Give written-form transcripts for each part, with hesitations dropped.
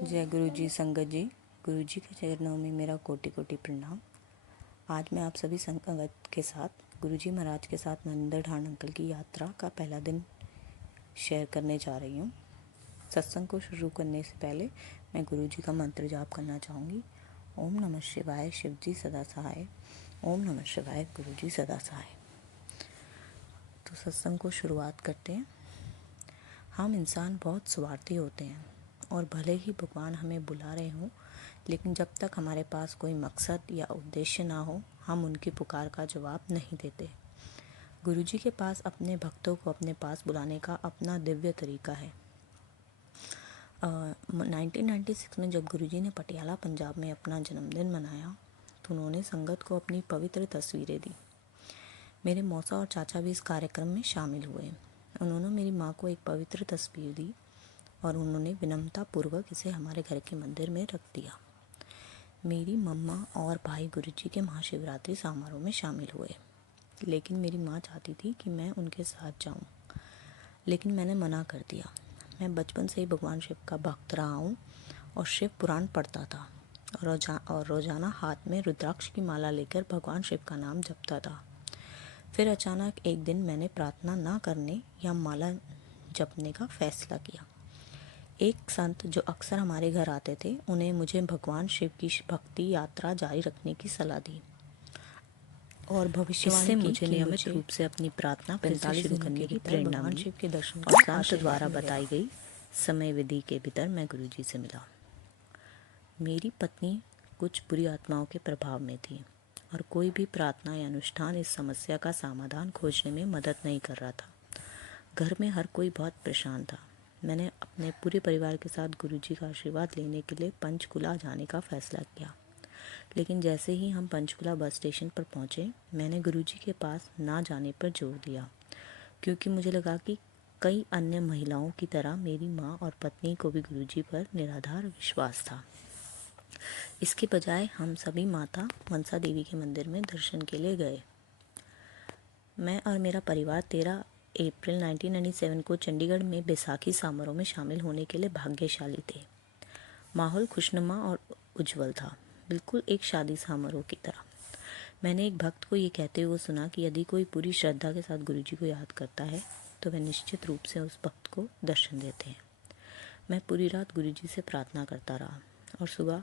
जय गुरु जी संगत जी। गुरु जी के चरणों में मेरा कोटि कोटि प्रणाम। आज मैं आप सभी संगत के साथ गुरु जी महाराज के साथ नरेंद्र ढाण अंकल की यात्रा का पहला दिन शेयर करने जा रही हूँ। सत्संग को शुरू करने से पहले मैं गुरु जी का मंत्र जाप करना चाहूँगी। ओम नमः शिवाय, शिव जी सदा सहाय। ओम नमः शिवाय, गुरु जी सदा सहाय। तो सत्संग को शुरुआत करते हैं। हम इंसान बहुत स्वार्थी होते हैं और भले ही भगवान हमें बुला रहे हों, लेकिन जब तक हमारे पास कोई मकसद या उद्देश्य ना हो, हम उनकी पुकार का जवाब नहीं देते। गुरुजी के पास अपने भक्तों को अपने पास बुलाने का अपना दिव्य तरीका है। 1996 में जब गुरुजी ने पटियाला पंजाब में अपना जन्मदिन मनाया तो उन्होंने संगत को अपनी पवित्र तस्वीरें दी। मेरे मौसा और चाचा भी इस कार्यक्रम में शामिल हुए। उन्होंने मेरी माँ को एक पवित्र तस्वीर दी और उन्होंने विनम्रता पूर्वक इसे हमारे घर के मंदिर में रख दिया। मेरी मम्मा और भाई गुरुजी के महाशिवरात्रि समारोह में शामिल हुए, लेकिन मेरी माँ चाहती थी कि मैं उनके साथ जाऊं, लेकिन मैंने मना कर दिया। मैं बचपन से ही भगवान शिव का भक्त रहा हूँ और शिव पुराण पढ़ता था और रोजाना हाथ में रुद्राक्ष की माला लेकर भगवान शिव का नाम जपता था। फिर अचानक एक दिन मैंने प्रार्थना ना करने या माला जपने का फैसला किया। एक संत जो अक्सर हमारे घर आते थे, उन्हें मुझे भगवान शिव की भक्ति यात्रा जारी रखने की सलाह दी और भविष्यवाणी की मुझे नियमित रूप से अपनी प्रार्थना 45 शुरू करने की प्रेरणा मिली। शिव के दर्शन और संत द्वारा बताई गई समय विधि के भीतर मैं गुरुजी से मिला। मेरी पत्नी कुछ बुरी आत्माओं के प्रभाव में थी और कोई भी प्रार्थना या अनुष्ठान इस समस्या का समाधान खोजने में मदद नहीं कर रहा था। घर में हर कोई बहुत परेशान था। मैंने अपने पूरे परिवार के साथ गुरुजी का आशीर्वाद लेने के लिए पंचकुला जाने का फैसला किया, लेकिन जैसे ही हम पंचकुला बस स्टेशन पर पहुंचे, मैंने गुरुजी के पास ना जाने पर जोर दिया, क्योंकि मुझे लगा कि कई अन्य महिलाओं की तरह मेरी माँ और पत्नी को भी गुरुजी पर निराधार विश्वास था। इसके बजाय हम सभी माता मनसा देवी के मंदिर में दर्शन के लिए गए। मैं और मेरा परिवार 13 अप्रैल 1997 को चंडीगढ़ में बैसाखी समारोह में शामिल होने के लिए भाग्यशाली थे। माहौल खुशनुमा और उज्जवल था, बिल्कुल एक शादी समारोह की तरह। मैंने एक भक्त को ये कहते हुए सुना कि यदि कोई पूरी श्रद्धा के साथ गुरुजी को याद करता है तो वह निश्चित रूप से उस भक्त को दर्शन देते हैं। मैं पूरी रात गुरुजी से प्रार्थना करता रहा और सुबह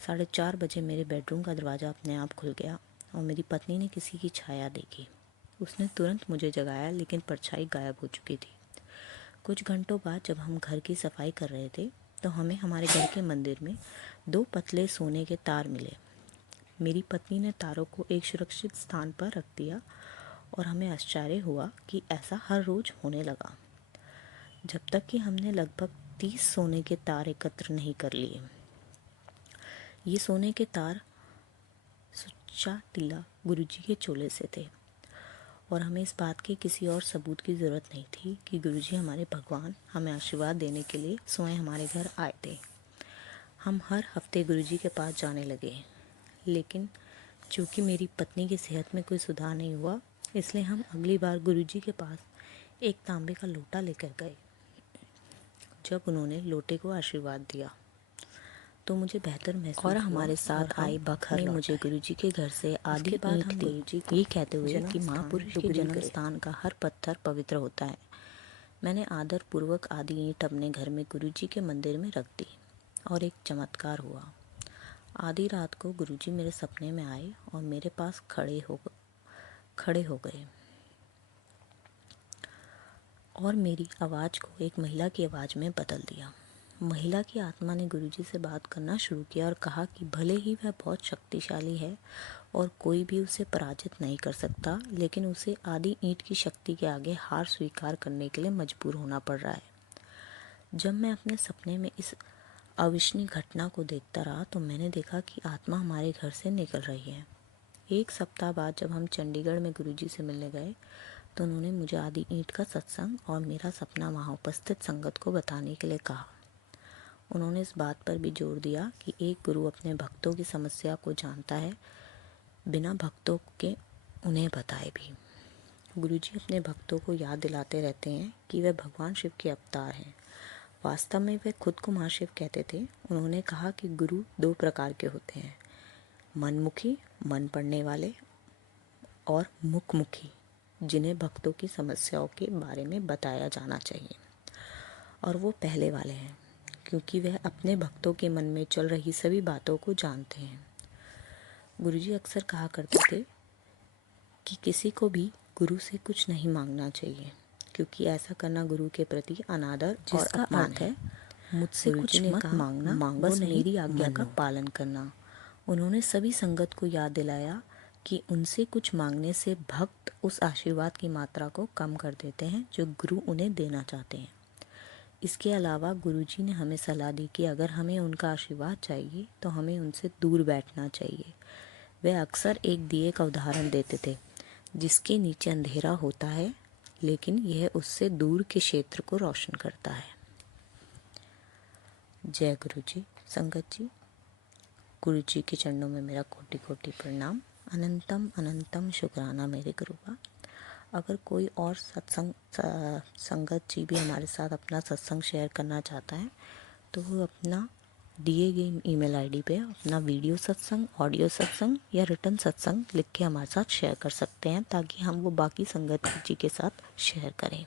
4:30 बजे मेरे बेडरूम का दरवाज़ा अपने आप खुल गया और मेरी पत्नी ने किसी की छाया देखी। उसने तुरंत मुझे जगाया, लेकिन परछाई गायब हो चुकी थी। कुछ घंटों बाद जब हम घर की सफाई कर रहे थे तो हमें हमारे घर के मंदिर में 2 पतले सोने के तार मिले। मेरी पत्नी ने तारों को एक सुरक्षित स्थान पर रख दिया और हमें आश्चर्य हुआ कि ऐसा हर रोज होने लगा, जब तक कि हमने लगभग 30 सोने के तार एकत्र नहीं कर लिए। ये सोने के तार सुच्चा टीला गुरुजी के चोले से थे और हमें इस बात के किसी और सबूत की ज़रूरत नहीं थी कि गुरुजी हमारे भगवान हमें आशीर्वाद देने के लिए स्वयं हमारे घर आए थे। हम हर हफ्ते गुरुजी के पास जाने लगे, लेकिन चूँकि मेरी पत्नी की सेहत में कोई सुधार नहीं हुआ, इसलिए हम अगली बार गुरुजी के पास एक तांबे का लोटा लेकर गए। जब उन्होंने लोटे को आशीर्वाद दिया तो मुझे बेहतर महसूस और हमारे साथ आई भक्त ने मुझे गुरुजी के घर से आदि ईंट दी, ये कहते हुए कि महापुरुष के जन्म स्थान का हर पत्थर पवित्र होता है। मैंने आदर पूर्वक आदि ईंट अपने घर में गुरुजी के मंदिर में रख दी और एक चमत्कार हुआ। आधी रात को गुरुजी मेरे सपने में आए और मेरे पास खड़े हो गए और मेरी आवाज़ को एक महिला की आवाज़ में बदल दिया। महिला की आत्मा ने गुरुजी से बात करना शुरू किया और कहा कि भले ही वह बहुत शक्तिशाली है और कोई भी उसे पराजित नहीं कर सकता, लेकिन उसे आदि ईंट की शक्ति के आगे हार स्वीकार करने के लिए मजबूर होना पड़ रहा है। जब मैं अपने सपने में इस अविश्वसनीय घटना को देखता रहा तो मैंने देखा कि आत्मा हमारे घर से निकल रही है। एक सप्ताह बाद जब हम चंडीगढ़ में गुरुजी से मिलने गए तो उन्होंने मुझे आदि ईंट का सत्संग और मेरा सपना वहाँ उपस्थित संगत को बताने के लिए कहा। उन्होंने इस बात पर भी जोर दिया कि एक गुरु अपने भक्तों की समस्या को जानता है, बिना भक्तों के उन्हें बताए भी। गुरुजी अपने भक्तों को याद दिलाते रहते हैं कि वे भगवान शिव के अवतार हैं वास्तव में वे खुद को महाशिव कहते थे। उन्होंने कहा कि गुरु दो प्रकार के होते हैं, मनमुखी, मन पढ़ने वाले, और मुखमुखी, जिन्हें भक्तों की समस्याओं के बारे में बताया जाना चाहिए। और वो पहले वाले हैं, क्योंकि वह अपने भक्तों के मन में चल रही सभी बातों को जानते हैं। गुरुजी अक्सर कहा करते थे कि किसी को भी गुरु से कुछ नहीं मांगना चाहिए, क्योंकि ऐसा करना गुरु के प्रति अनादर और अपमान है। मुझसे कुछ मत मांगना, बस मेरी आज्ञा का पालन करना। उन्होंने सभी संगत को याद दिलाया कि उनसे कुछ मांगने से भक्त उस आशीर्वाद की मात्रा को कम कर देते हैं जो गुरु उन्हें देना चाहते हैं। इसके अलावा गुरुजी ने हमें सलाह दी कि अगर हमें उनका आशीर्वाद चाहिए तो हमें उनसे दूर बैठना चाहिए। वे अक्सर एक दिए का उदाहरण देते थे, जिसके नीचे अंधेरा होता है, लेकिन यह उससे दूर के क्षेत्र को रोशन करता है। जय गुरु जी। संगत जी, गुरु जी के चरणों में मेरा कोटि कोटि प्रणाम। अनंतम अनंतम शुक्राना मेरे गुरु का। अगर कोई और संगत जी भी हमारे साथ अपना सत्संग शेयर करना चाहता है तो वो अपना दिए गए ईमेल आईडी पे अपना वीडियो सत्संग, ऑडियो सत्संग या रिटर्न सत्संग लिख के हमारे साथ शेयर कर सकते हैं, ताकि हम वो बाकी संगत जी के साथ शेयर करें।